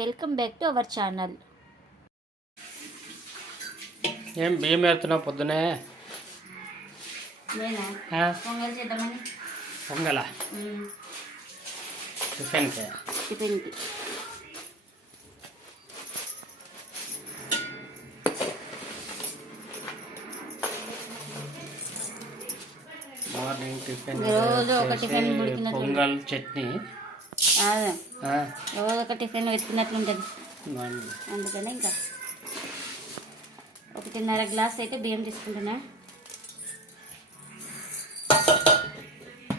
Welcome back to our channel. ఏం బియ్యం వేస్తున్నావు పొద్దునే? పొంగల్ చేద్దామని. పొంగల? టిఫిన్కి టిఫిన్కి morning tiffin tiffin pongal chutney. రోజు ఒక టిఫిన్ ఉంటుంది. అందుకని ఇంకా. ఒకటిన్నర గ్లాస్ అయితే బియ్యం తీసుకుంటున్నా.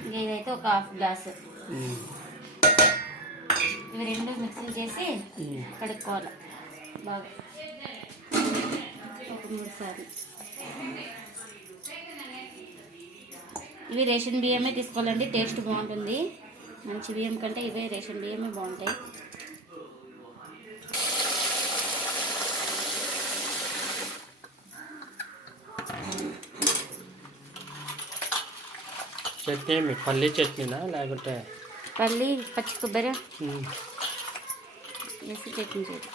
ఇదైతే ఒక హాఫ్ గ్లాస్. ఇవి రెండు మిక్సింగ్ చేసి. కడుక్కోవాలి. బాగా. ఒక మూడు సార్లు. ఇవి రేషన్ బియ్యమే తీసుకోవాలండి. టేస్ట్ బాగుంటుంది. మంచి బియ్యం కంటే ఇవే రేషన్ బియ్యమే బాగుంటాయి. చట్నీ మీ పల్లి చట్నీనా లేకుంటే పల్లి పచ్చి కొబ్బరి? ఉమ్, వేసి చట్నీ చేయాలి.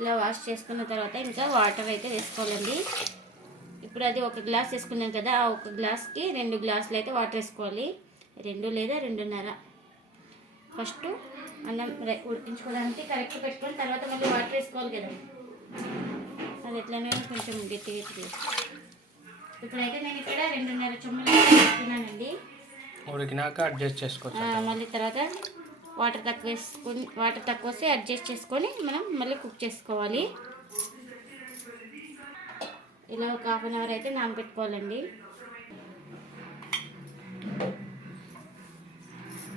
ఇలా వాష్ చేసుకున్న తర్వాత ఇంకా వాటర్ అయితే వేసుకోవాలండి. ఇప్పుడు అది ఒక గ్లాస్ వేసుకున్నాం కదా ఆ ఒక గ్లాస్కి రెండు గ్లాసులు అయితే వాటర్ వేసుకోవాలి. రెండు లేదా రెండున్నర. ఫస్ట్ అన్నం ఉడికించుకోవడానికి కరెక్ట్ పెట్టుకొని తర్వాత మళ్ళీ వాటర్ వేసుకోవాలి కదా. అది ఎట్లనే కొంచెం గట్టి గట్టి ఇప్పుడైతే నేను ఇక్కడ రెండున్నర చెమ్మలు వేసుకున్నానండి ఉడికినాక అడ్జస్ట్ చేసుకోవచ్చు మళ్ళీ తర్వాత వాటర్ తక్కువ వేసుకొని వాటర్ తక్కువ వస్తే అడ్జస్ట్ చేసుకొని మనం మళ్ళీ కుక్ చేసుకోవాలి. ఇలా ఒక హాఫ్ అన్ అవర్ అయితే నానబెట్టుకోవాలండి.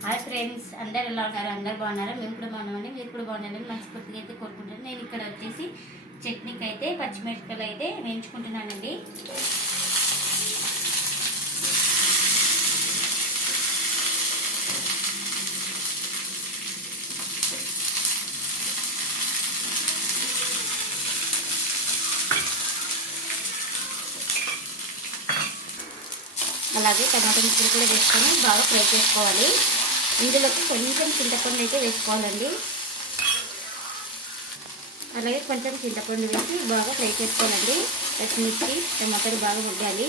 హాయ్ ఫ్రెండ్స్ అందరు ఎలా ఉన్నారు? అందరు బాగున్నారా? మేము కూడా బాగున్నామని మీరు కూడా బాగున్నారని మనస్ఫూర్తిగా అయితే కోరుకుంటున్నాను. నేను ఇక్కడ వచ్చేసి చట్నీకి అయితే పచ్చిమిరపకాయలు అయితే వేయించుకుంటున్నానండి. అలాగే టమాటా ముక్కలు కూడా వేసుకొని బాగా ఫ్రై చేసుకోవాలి. ఇందులోకి కొంచెం చింతపండు అయితే వేసుకోవాలండి. అలాగే కొంచెం చింతపండు వేసి బాగా ఫ్రై చేసుకోవాలండి. పచ్చిమిర్చి టమాటాలు బాగా మగ్గాలి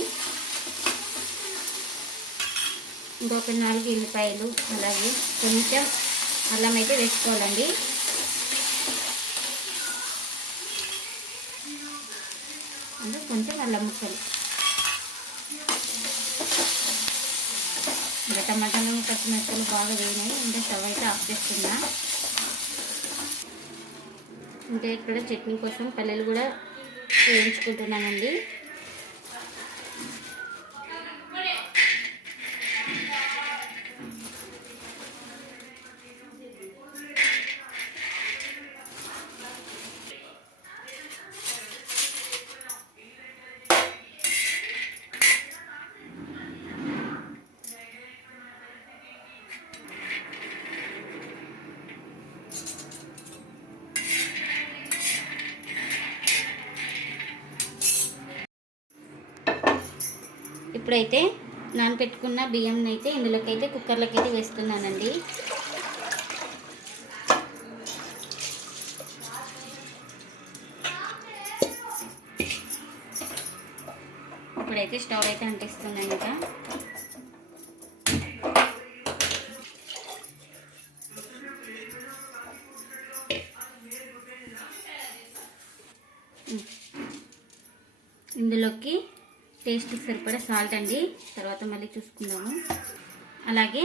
ఇంకొక నాలుగు ఎల్లిపాయలు అలాగే కొంచెం అల్లం అయితే వేసుకోవాలండి. అంటే కొంచెం అల్లం ముక్కలు. టమాటాలు పచ్చిమిరపకాయలు బాగా వేయినాయి ఇంకా స్టవ్ అయితే ఆఫ్ చేస్తున్నా. ఇంకా ఇక్కడ చట్నీ కోసం పల్లెలు కూడా వేయించుకుంటున్నానండి ఇప్పుడైతే నానపెట్టుకున్న బియ్యం అయితే ఇందులోకి అయితే కుక్కర్లోకి అయితే వేస్తున్నానండి. ఇప్పుడైతే స్టవ్ అయితే అంటిస్తున్నాను ఇంకా. టేస్ట్కి సరిపడే సాల్ట్ అండి. తర్వాత మళ్ళీ చూసుకుందాము. అలాగే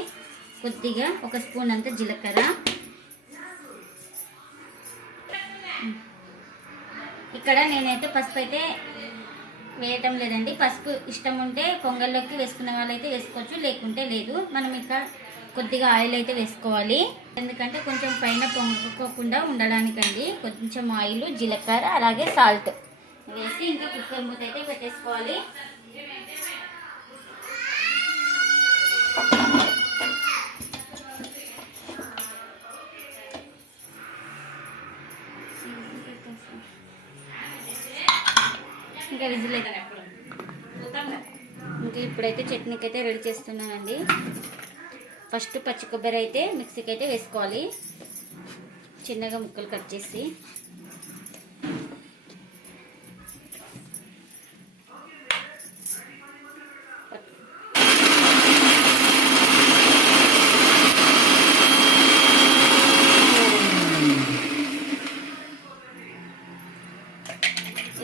కొద్దిగా ఒక స్పూన్ అంత జీలకర్ర. ఇక్కడ నేనైతే పసుపు అయితే వేయటం లేదండి. పసుపు ఇష్టం ఉంటే పొంగల్లోకి వేసుకునే వాళ్ళైతే వేసుకోవచ్చు లేకుంటే లేదు. మనం ఇక కొద్దిగా ఆయిల్ అయితే వేసుకోవాలి. ఎందుకంటే కొంచెం పైన పొంగకోకుండా ఉండడానికండి. కొంచెం ఆయిల్ జీలకర్ర అలాగే సాల్ట్ వేసి ఇంకా కుక్కర్ మూత అయితే పెట్టేసుకోవాలి. ఇంకా ఇంకా ఇప్పుడైతే చట్నీకి అయితే రెడీ చేస్తున్నానండి. ఫస్ట్ పచ్చి కొబ్బరి అయితే మిక్సీకి అయితే వేసుకోవాలి. చిన్నగా ముక్కలు కట్ చేసి.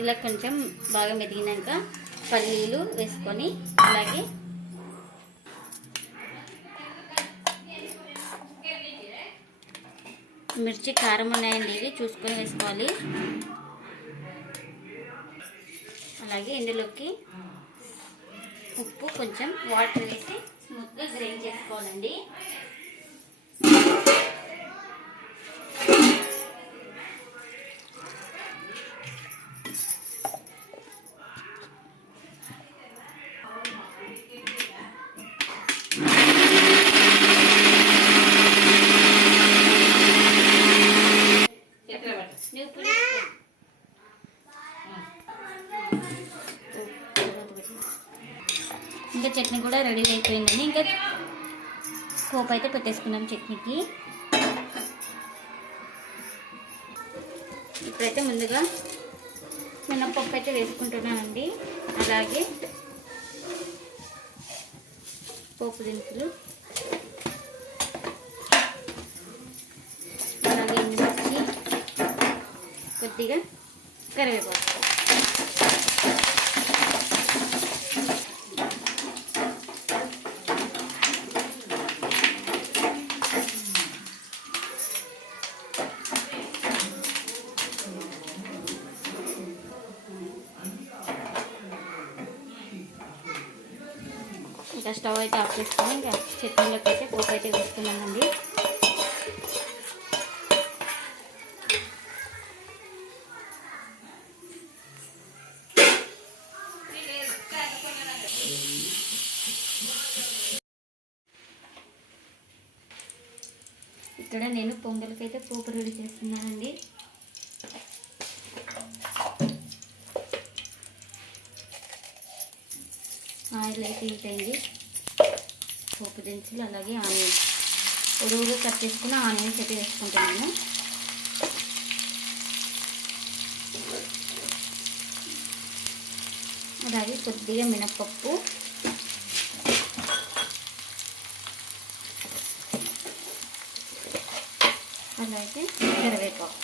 ఇలా కొంచెం బాగా మెదిగినాక పల్లీలు వేసుకొని అలాగే మిర్చి కారం ఉన్నాయండి ఇవి చూసుకొని వేసుకోవాలి. అలాగే ఇందులోకి ఉప్పు కొంచెం వాటర్ వేసి స్మూత్గా గ్రైండ్ చేసుకోవాలండి. ఇంకా చట్నీ కూడా రెడీ అయిపోయిందండి. ఇంకా కోప్ అయితే పెట్టేసుకున్నాం చట్నీకి. ఇప్పుడైతే ముందుగా మినప్పప్పు అయితే వేసుకుంటున్నానండి. అలాగే పోపు దినుసులు. అలాగే ఎండుమిర్చి కొద్దిగా కరివేపాకు. ఇంకా స్టవ్ అయితే ఆఫ్ చేసుకొని ఇంకా చట్నీలోకి అయితే పోపు అయితే వేసుకున్నామండి ఇక్కడ నేను పొంగల్కైతే పోపు రెడీ చేస్తున్నానండి. ఆయిల్ అయితే హీట్ పోపు దినుసులు అలాగే ఆనియన్స్ పొడవుగా కట్ చేసుకున్న ఆనియన్స్ అయితే వేసుకుంటున్నాను అలాగే కొద్దిగా మినప్పప్పు. అలాగే కరివేపాకు.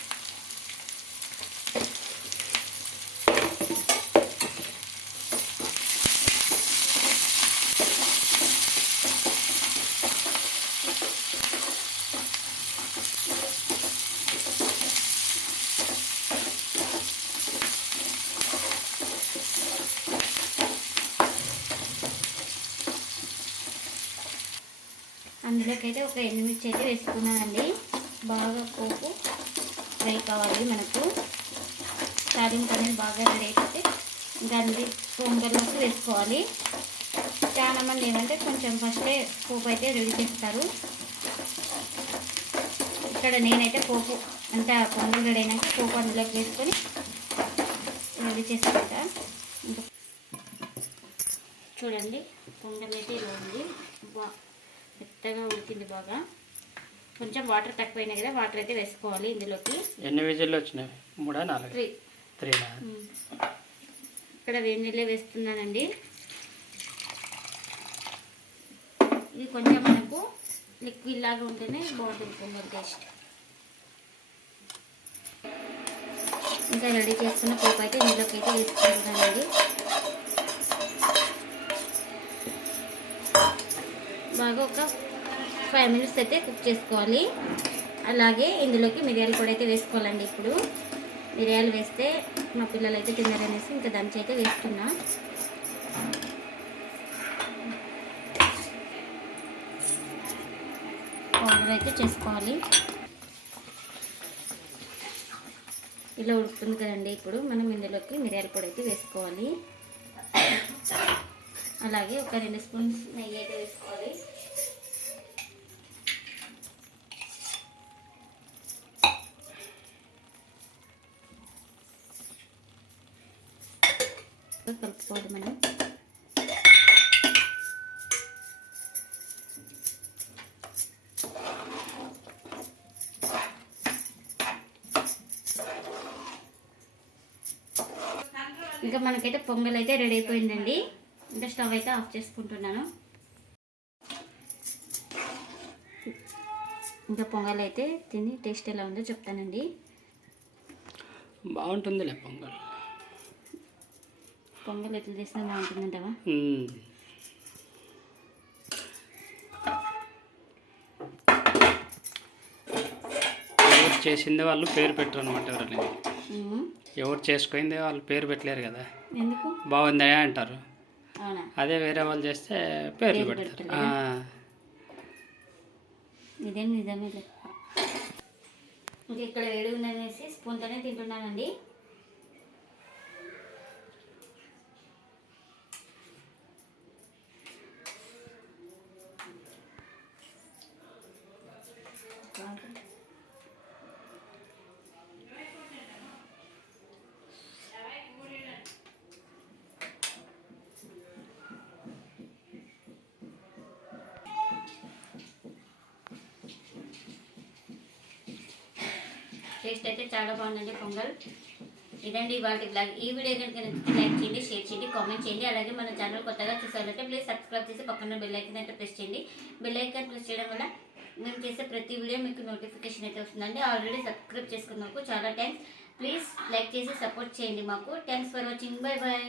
అందులోకైతే ఒక ఎండుమిర్చి అయితే వేసుకున్నానండి. బాగా పోపు ఫ్రై కావాలి మనకు. తాలింపు అనేది బాగా రెడీ అయిపోతే ఇంకా అన్ని పొంగల్లోకి వేసుకోవాలి. చాలా మంది ఏమంటే కొంచెం ఫస్టే పోపు అయితే రెడీ చేస్తారు. ఇక్కడ నేనైతే పోపు అంటే ఆ పొంగల్ రెడీ అయినాక పోపు అందులోకి వేసుకొని రెడీ చేసుకుంటా చూడండి పొంగల్ అయితే ఇలా ఉంది. బా మెత్తగా ఉడికింది బాగా. కొంచెం వాటర్ తక్కువైనాయి కదా వాటర్ అయితే వేసుకోవాలి ఇందులోకి. ఎన్ని విజిల్లు వచ్చినాయి? మూడా నాలుగు? త్రీ. ఉమ్. ఇక్కడ వేడి నీళ్ళే వేస్తున్నానండి. ఇది కొంచెం మనకు లిక్విడ్ లాగా ఉంటేనే బాగుంటుంది పొంగల్ టేస్ట్ ఇంకా రెడీ చేసుకున్న పోపు అయితే ఇందులోకి అయితే వేసుకుంటున్నానండి. బాగా ఒక ఫైవ్ మినిట్స్ అయితే కుక్ చేసుకోవాలి. అలాగే ఇందులోకి మిరియాలు కూడా అయితే వేసుకోవాలండి ఇప్పుడు. మిరియాలు వేస్తే మా పిల్లలు అయితే తిన్నారనేసి ఇంకా దంచి అయితే వేస్తున్నా. పౌడర్ అయితే చేసుకోవాలి. ఇలా ఉడుకుతుంది కదండి ఇప్పుడు. మనం ఇందులోకి మిరియాల పొడి అయితే వేసుకోవాలి. అలాగే ఒక రెండు స్పూన్స్ నెయ్యి అయితే వేసుకోవాలి. కలుపుకోవాలి మనం ఇంకా మనకైతే పొంగల్ అయితే రెడీ అయిపోయిందండి. ఇంకా స్టవ్ అయితే ఆఫ్ చేసుకుంటున్నాను. ఇంకా పొంగల్ అయితే తిని టేస్ట్ ఎలా ఉందో చెప్తానండి. బాగుంటుందిలే పొంగల్. పొంగల్ ఎట్లా చేసినా బాగుంటుందంటావా. ఎవరు చేసిందే వాళ్ళు పేరు పెట్టరు అనమాట ఎవరిని. ఎవరు చేసుకుందే వాళ్ళు పేరు పెట్టలేరు కదా. ఎందుకు? బాగుందా అంటారు. అదే వేరే వాళ్ళు చేస్తే పేర్లు పేరు పెడతారు. ఇదేం నిజమే ఇంకా ఇక్కడ వేడి ఉందనేసి స్పూన్తోనే తింటున్నానండి. టేస్ట్ అయితే చాలా బాగుందండి పొంగల్. ఇదండి వాటి బ్లాగ్ ఈ వీడియో కనుక నచ్చితే లైక్ చేయండి షేర్ చేయండి కామెంట్ చేయండి. అలాగే మన ఛానల్ కొత్తగా చూసారంటే ప్లీజ్ సబ్స్క్రైబ్ చేసి పక్కన బెల్ ఐకన్ అయితే ప్రెస్ చేయండి. బెల్ ఐకన్ ప్రెస్ చేయడం వల్ల మేము చేసే ప్రతి వీడియో మీకు నోటిఫికేషన్ అయితే వస్తుందండి. ఆల్రెడీ సబ్స్క్రైబ్ చేసుకున్నందుకు చాలా థ్యాంక్స్ ప్లీజ్ లైక్ చేసి సపోర్ట్ చేయండి మాకు. Thanks for watching bye bye